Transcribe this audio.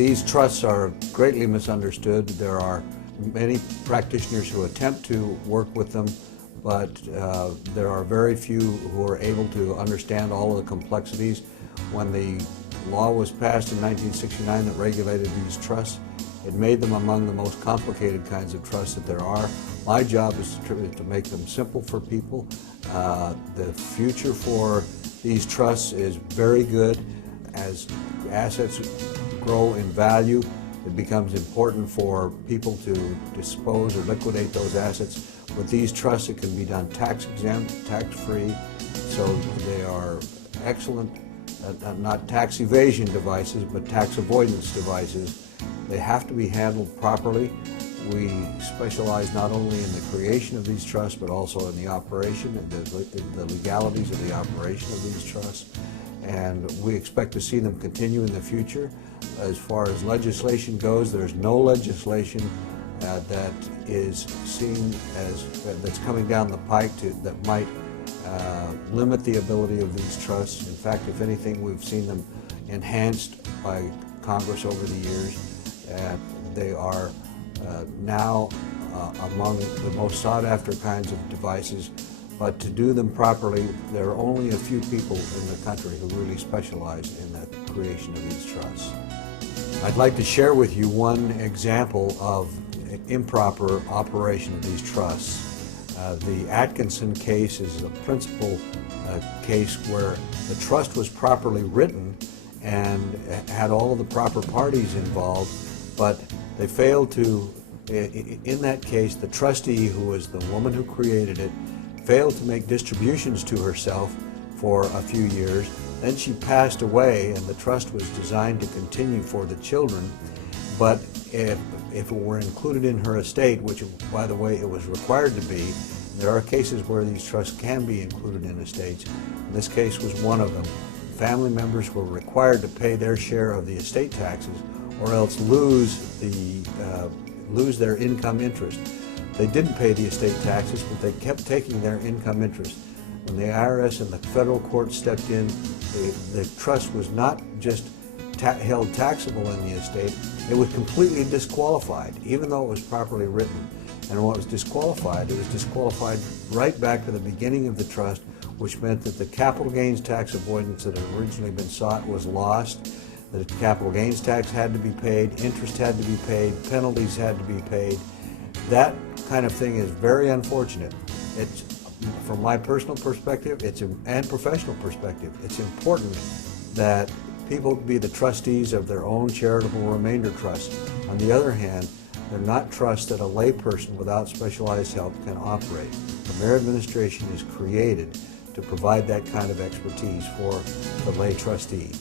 These trusts are greatly misunderstood. There are many practitioners who attempt to work with them, but there are very few who are able to understand all of the complexities. When the law was passed in 1969 that regulated these trusts, it made them among the most complicated kinds of trusts that there are. My job is to make them simple for people. The future for these trusts is very good. As assets grow in value, it becomes important for people to dispose or liquidate those assets. With these trusts, it can be done tax-exempt, tax-free, so they are excellent, not tax evasion devices, but tax avoidance devices. They have to be handled properly. We specialize not only in the creation of these trusts, but also in the operation, the legalities of the operation of these trusts. And we expect to see them continue in the future. As far as legislation goes, there's no legislation that is seen as, that's coming down the pike that might limit the ability of these trusts. In fact, if anything, we've seen them enhanced by Congress over the years. They are now among the most sought after kinds of devices, but to do them properly, there are only a few people in the country who really specialize in the creation of these trusts. I'd like to share with you one example of improper operation of these trusts. The Atkinson case is a principal case where the trust was properly written and had all of the proper parties involved, but they failed to, in that case, the trustee, who was the woman who created it, failed to make distributions to herself for a few years. Then she passed away, and the trust was designed to continue for the children, but if it were included in her estate, which, by the way, it was required to be, there are cases where these trusts can be included in estates. This case was one of them. Family members were required to pay their share of the estate taxes, or else lose their income interest. They didn't pay the estate taxes, but they kept taking their income interest. When the IRS and the federal court stepped in, the trust was not just held taxable in the estate, it was completely disqualified, even though it was properly written. And when it was disqualified right back to the beginning of the trust, which meant that the capital gains tax avoidance that had originally been sought was lost. The capital gains tax had to be paid, interest had to be paid, penalties had to be paid. That kind of thing is very unfortunate. It's, from my personal perspective, and professional perspective, it's important that people be the trustees of their own charitable remainder trust. On the other hand, they're not trusts that a layperson without specialized help can operate. The Mayor Administration is created to provide that kind of expertise for the lay trustee.